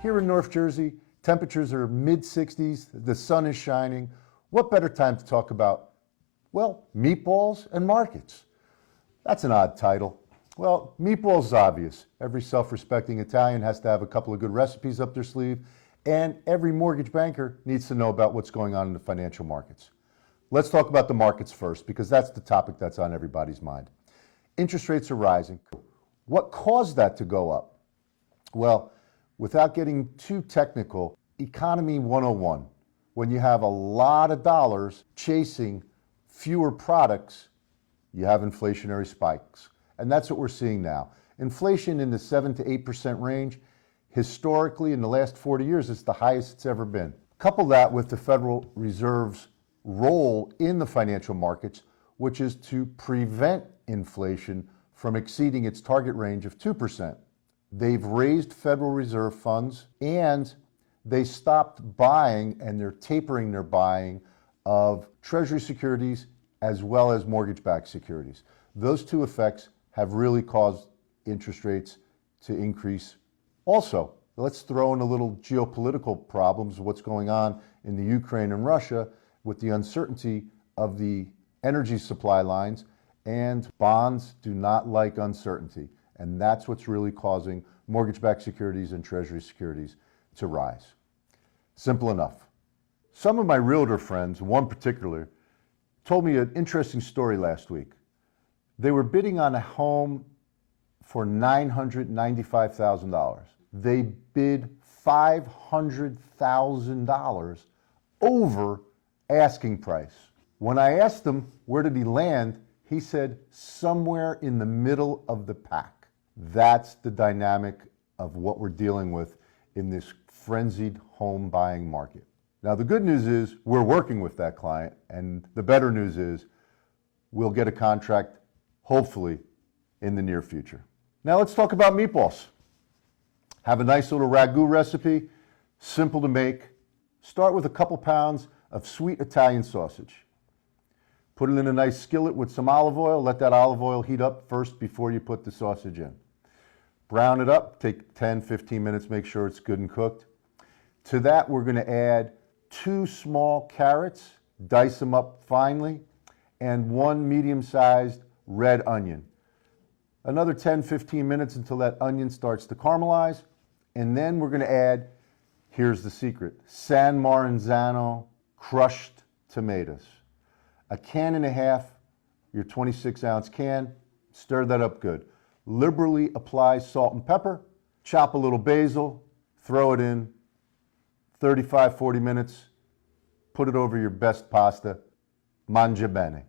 Here in North Jersey, temperatures are mid-60s, the sun is shining. What better time to talk about, well, meatballs and markets? That's an odd title. Well, meatballs is obvious. Every self-respecting Italian has to have a couple of good recipes up their sleeve, and every mortgage banker needs to know about what's going on in the financial markets. Let's talk about the markets first, because that's the topic that's on everybody's mind. Interest rates are rising. What caused that to go up? Well, without getting too technical, economy 101. When you have a lot of dollars chasing fewer products, you have inflationary spikes. And that's what we're seeing now. Inflation in the 7 to 8% range, historically in the last 40 years, is the highest it's ever been. Couple that with the Federal Reserve's role in the financial markets, which is to prevent inflation from exceeding its target range of 2%. They've raised Federal Reserve funds and they stopped buying, and they're tapering their buying of Treasury securities as well as mortgage-backed securities. Those two effects have really caused interest rates to increase. Also, let's throw in a little geopolitical problems, what's going on in the Ukraine and Russia with the uncertainty of the energy supply lines, and bonds do not like uncertainty. And that's what's really causing mortgage-backed securities and Treasury securities to rise. Simple enough. Some of my realtor friends, one particular, told me an interesting story last week. They were bidding on a home for $995,000. They bid $500,000 over asking price. When I asked him where did he land, he said somewhere in the middle of the pack. That's the dynamic of what we're dealing with in this frenzied home buying market. Now, the good news is we're working with that client, and the better news is we'll get a contract, hopefully, in the near future. Now, let's talk about meatballs. Have a nice little ragu recipe, simple to make. Start with a couple pounds of sweet Italian sausage. Put it in a nice skillet with some olive oil. Let that olive oil heat up first before you put the sausage in. Brown it up, take 10, 15 minutes, make sure it's good and cooked. To that, we're going to add 2 small carrots, dice them up finely, and 1 medium-sized red onion. Another 10, 15 minutes until that onion starts to caramelize, and then we're going to add, here's the secret, San Marzano crushed tomatoes. 1.5 cans, your 26-ounce can, stir that up good. Liberally apply salt and pepper, chop a little basil, throw it in, 35, 40 minutes, put it over your best pasta, mangia bene.